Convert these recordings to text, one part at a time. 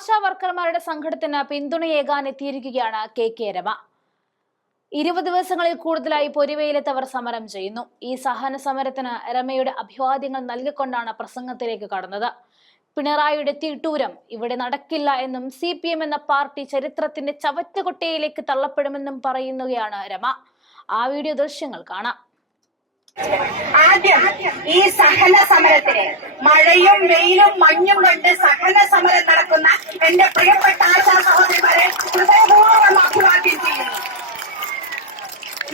ആശാ വർക്കർമാരുടെ സംഘടനത്തിന് പിന്തുണയേകാൻ എത്തിയിരിക്കുകയാണ് കെ രമ. 20 ദിവസങ്ങളിൽ കൂടുതലായി പൊരിവെയിലത്തവർ സമരം ചെയ്യുന്നു. ഈ സഹന സമരത്തിന് രമയുടെ അഭിവാദ്യങ്ങൾ നൽകിക്കൊണ്ടാണ് പ്രസംഗത്തിലേക്ക് കടന്നത്. പിണറായിയുടെ തീട്ടൂരം ഇവിടെ നടക്കില്ല എന്നും CPM എന്ന പാർട്ടി ചരിത്രത്തിന്റെ ചവറ്റുകൊട്ടയിലേക്ക് തള്ളപ്പെടുമെന്നും പറയുകയാണ് രമ. ആ വീഡിയോ ദൃശ്യങ്ങൾ കാണാം. ആദ്യം ഈ സഹന സമരത്തിന് മഴയും വെയിലും മഞ്ഞും കൊണ്ട് സഹന സമരം നടക്കുന്ന എന്റെ പ്രിയപ്പെട്ട ആശാ സഹോദരിമാരെ ഹൃദയപൂർവ്വം അഭിവാദ്യം ചെയ്യുന്നു.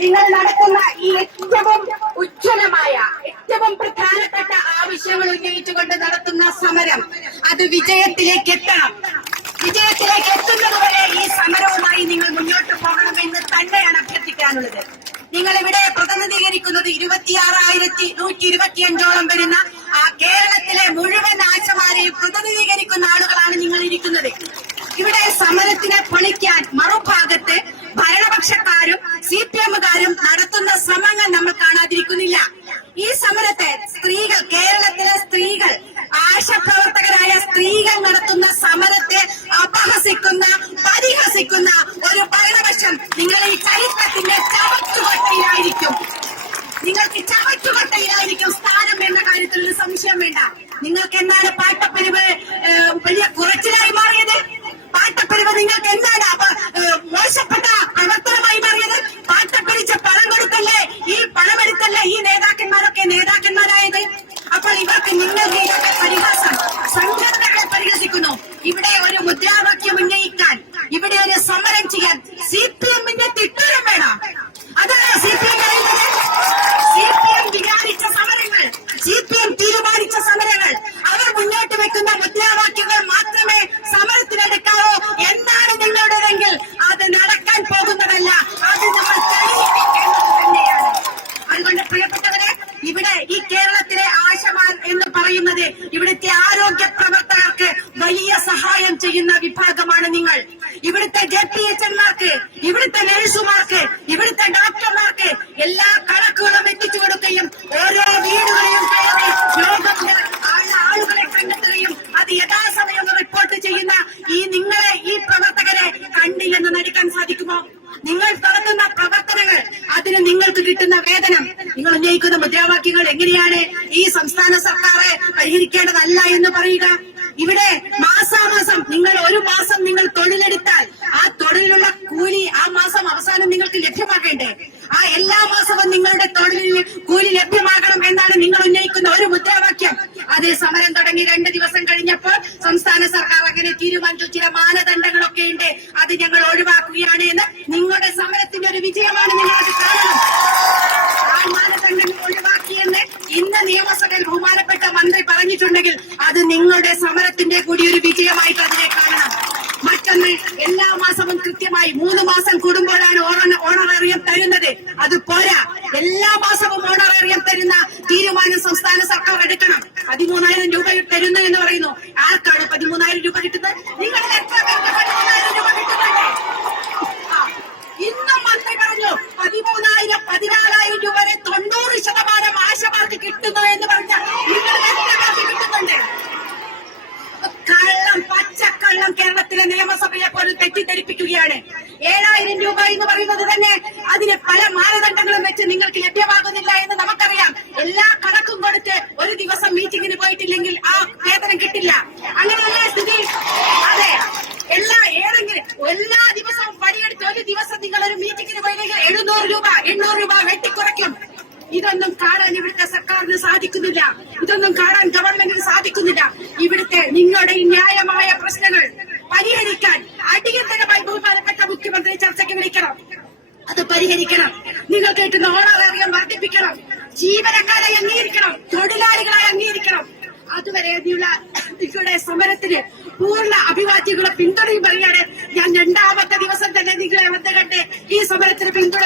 നിങ്ങൾ നടക്കുന്ന ഈ ഏറ്റവും ഉജ്ജ്വലമായ ഏറ്റവും പ്രധാനപ്പെട്ട ആവശ്യങ്ങൾ ഉന്നയിച്ചുകൊണ്ട് നടത്തുന്ന സമരം അത് വിജയത്തിലേക്ക് എത്തണം. വിജയത്തിലേക്ക് എത്തുന്നതുവരെ ഈ സമരവുമായി നിങ്ങൾ മുന്നോട്ട് പോകണമെന്ന് തന്നെയാണ് അഭ്യർത്ഥിക്കാനുള്ളത്. നിങ്ങൾ ഇവിടെ പ്രതിനിധീകരിക്കുന്നത് 26,125ഓളം വരുന്ന കേരളത്തിലെ മുഴുവൻ ആശമാരെയും പ്രതിനിധീകരിക്കുന്ന ആളുകളാണ് നിങ്ങൾ ഇരിക്കുന്നത്. ഇവിടെ സമരത്തിനെ പൊളിക്കാൻ മറുഭാഗത്ത് ഭരണപക്ഷക്കാരും CPMകാരും നടത്തുന്ന ശ്രമങ്ങൾ നമ്മൾ കാണാതിരിക്കുന്നില്ല. ഈ സമരത്തെ സ്ത്രീകൾ, കേരളത്തിലെ സ്ത്രീകൾ, ആശാപ്രവർത്തകരായ സ്ത്രീകൾ നടത്തുന്ന സമരത്തെ അപഹസിക്കുന്ന, പരിഹസിക്കുന്ന ഒരു ഭരണപക്ഷം നിങ്ങൾ ഈ ചരിത്രത്തിന്റെ ചവറ്റുകൊട്ടയിലായിരിക്കും. നിങ്ങൾക്ക് ചവറ്റുകൊട്ടയിലായിരിക്കും സ്ഥാനം എന്ന കാര്യത്തിൽ ഒരു സംശയം വേണ്ട. നിങ്ങൾക്ക് എന്താണ് പാട്ടപ്പിരിവ് വലിയ കുറച്ചിലായി മാറിയത്? പാട്ടപ്പിരിവ് നിങ്ങൾക്ക് എന്താണ് മോശപ്പെട്ട പ്രവർത്തനമായി മാറിയത്? പാട്ടപ്പിരിച്ച പണം കൊടുക്കല്ലേ, ഈ പണമെടുത്തല്ലേ ഈ നേതാക്കന്മാരൊക്കെ നേതാക്കന്മാരായത്? അപ്പോൾ ഇവർക്ക് നിങ്ങൾക്ക് ഇതൊക്കെ പരിഹാസം, സംഘടനകളെ പരിഹസിക്കുന്നു. ഇവിടെ ഒരു മുദ്രാവാക്യം ഉന്നയിക്കാൻ, ഇവിടെ ഒരു സമരം ചെയ്യാൻ CPMന്റെ തിട്ടൂരം വേണം. അതാണ് CPM പറയുന്നത്. CPM വിചാരിച്ച സമരങ്ങൾ, CPM തീരുമാനിച്ച സമരങ്ങൾ, അവർ മുന്നോട്ട് വെക്കുന്ന മുദ്രാവാക്യങ്ങൾ മാത്രമേ സമരത്തിനെടുക്കാവൂ എന്നാണ് നിങ്ങളുടേതെങ്കിൽ അത് നടക്കാൻ പോകുന്നതല്ല. അത് നമ്മൾ തെളിയിക്കേണ്ടത് തന്നെയാണ്. അതുകൊണ്ട് പ്രിയപ്പെട്ടവരെ, ഇവിടെ ഈ കേരളത്തിലെ ആശമാർ എന്ന് പറയുന്നത് ഇവിടുത്തെ ആരോഗ്യ പ്രവർത്തകർക്ക് വലിയ സഹായം ചെയ്യുന്ന വിഭാഗമാണ് നിങ്ങൾ. ഇവിടുത്തെ JPHന്മാർക്ക്, ഇവിടുത്തെ നഴ്സുമാർക്ക്, ഇവിടുത്തെ ഡോക്ടർമാർക്ക് എല്ലാ കണക്കുകളും എത്തിച്ചു കൊടുക്കുകയും ഓരോ വീടുകളെയും കയറി ആളുകളെ കണ്ടെത്തുകയും അത് യഥാസമയം റിപ്പോർട്ട് ചെയ്യുന്ന ഈ നിങ്ങളെ, ഈ പ്രവർത്തകരെ കണ്ടില്ലെന്ന് നടിക്കാൻ സാധിക്കുമോ? നിങ്ങൾ നടത്തുന്ന പ്രവർത്തനങ്ങൾ, അതിന് നിങ്ങൾക്ക് കിട്ടുന്ന വേതനം, നിങ്ങൾ ഉന്നയിക്കുന്ന മുദ്രാവാക്യങ്ങൾ എങ്ങനെയാണ് ഈ സംസ്ഥാന സർക്കാരെ പരിഹരിക്കേണ്ടതല്ല എന്ന് പറയുക? ഇവിടെ മാസാമാസം നിങ്ങൾ ഒരു മാസം നിങ്ങൾ തൊഴിലെടുത്താൽ ആ തൊഴിലിനുള്ള കൂലി ആ മാസം അവസാനം നിങ്ങൾക്ക് ലഭ്യമാകേണ്ടേ? ആ എല്ലാ മാസവും നിങ്ങളുടെ തൊഴിലിന് കൂലി ലഭ്യമാകണം എന്നാണ് നിങ്ങൾ ഉന്നയിക്കുന്ന ഒരു മുദ്രാവാക്യം. അതേ സമരം തുടങ്ങി 2 ദിവസം കഴിഞ്ഞപ്പോൾ സംസ്ഥാന സർക്കാർ അങ്ങനെ തീരുമാനിച്ചു. ചില മാനദണ്ഡങ്ങളൊക്കെ ഉണ്ട്, അത് ഞങ്ങൾ ഒഴിവാക്കുകയാണ് എന്ന്. നിങ്ങളുടെ സമരത്തിന്റെ ഒരു വിജയമാണ്, നിങ്ങളത് കാണണം. ആ മാനദണ്ഡങ്ങൾ ഒഴിവാക്കിയെന്ന് ഇന്ന് നിയമസഭയിൽ ബഹുമാനപ്പെട്ട മന്ത്രി പറഞ്ഞിട്ടുണ്ടെങ്കിൽ അത് നിങ്ങളുടെ സമരത്തിന്റെ കൂടി ഒരു വിജയമായിട്ട് അതിനെ കാണണം. മറ്റൊന്ന്, എല്ലാ മാസവും കൃത്യമായി 3 മാസം കൂടുമ്പോഴാണ് ഓണറേറിയം തരുന്നത്. അത് പോരാ, എല്ലാ മാസവും ഓണറേറിയം തരുന്ന തീരുമാനം സംസ്ഥാന സർക്കാർ എടുക്കണം. 13,000 രൂപ തരുന്നു എന്ന് പറയുന്നു. ആർക്കാണ് 13,000 രൂപ കിട്ടുന്നത്? നിങ്ങളുടെ എത്ര പേർക്ക് 13,000 രൂപ കിട്ടുന്നുണ്ട്? ഇന്നും മന്ത്രി പറഞ്ഞു 13,000, 14,000 രൂപ വരെ 90% ആശമാർക്ക് കിട്ടുന്നു എന്ന് പറഞ്ഞാൽ നിങ്ങൾക്ക് എത്ര പേർക്ക് കിട്ടുന്നുണ്ട്? കള്ളം, പച്ചക്കള്ളം കേരളത്തിലെ നിയമസഭയെ പോലും തെറ്റിദ്ധരിപ്പിക്കുകയാണ്. 7,000 രൂപ എന്ന് പറയുന്നത് തന്നെ അതിന് പല മാനദണ്ഡങ്ങളും വെച്ച് നിങ്ങൾക്ക് ലഭ്യമാകുന്നില്ല എന്ന് നമുക്കറിയാം. എല്ലാ കണക്കും കൊടുത്ത് ഒരു ദിവസം മീറ്റിംഗിന് പോയിട്ടില്ലെങ്കിൽ ആ വേതനം കിട്ടില്ല. അങ്ങനെയല്ലേ സ്ഥിതി? അതെ, എല്ലാ ദിവസവും പണിയെടുത്ത് ഒരു ദിവസം നിങ്ങൾ ഒരു മീറ്റിംഗിന് പോയില്ലെങ്കിൽ 700 രൂപ, 800 രൂപ വെട്ടിക്കുറയ്ക്കും. ഇതൊന്നും കാണാൻ ഇവിടുത്തെ സർക്കാരിന് സാധിക്കുന്നില്ല. ഇതൊന്നും കാണാൻ ഗവൺമെന്റിന് സാധിക്കുന്നില്ല. ഇവിടുത്തെ നിങ്ങളുടെ ന്യായമായ പ്രശ്നങ്ങൾ പരിഹരിക്കാൻ അടിയന്തരമായി ബഹുമാനപ്പെട്ട മുഖ്യമന്ത്രി ചർച്ചയ്ക്ക് വിളിക്കണം. അത് പരിഹരിക്കണം. നിങ്ങൾ കേട്ടുന്ന ഓണറേറിയം വർദ്ധിപ്പിക്കണം. ജീവനക്കാരെ അംഗീകരിക്കണം, തൊഴിലാളികളെ അംഗീകരിക്കണം. അതുവരെ നിങ്ങളുടെ സമരത്തിന് പൂർണ്ണ അഭിവാദ്യങ്ങളെ പിന്തുണയും പറയാണ്. ഞാൻ 2ാമത്തെ ദിവസം തന്നെ നിങ്ങളെ വന്ന് കണ്ട് ഈ സമരത്തിന് പിന്തുണ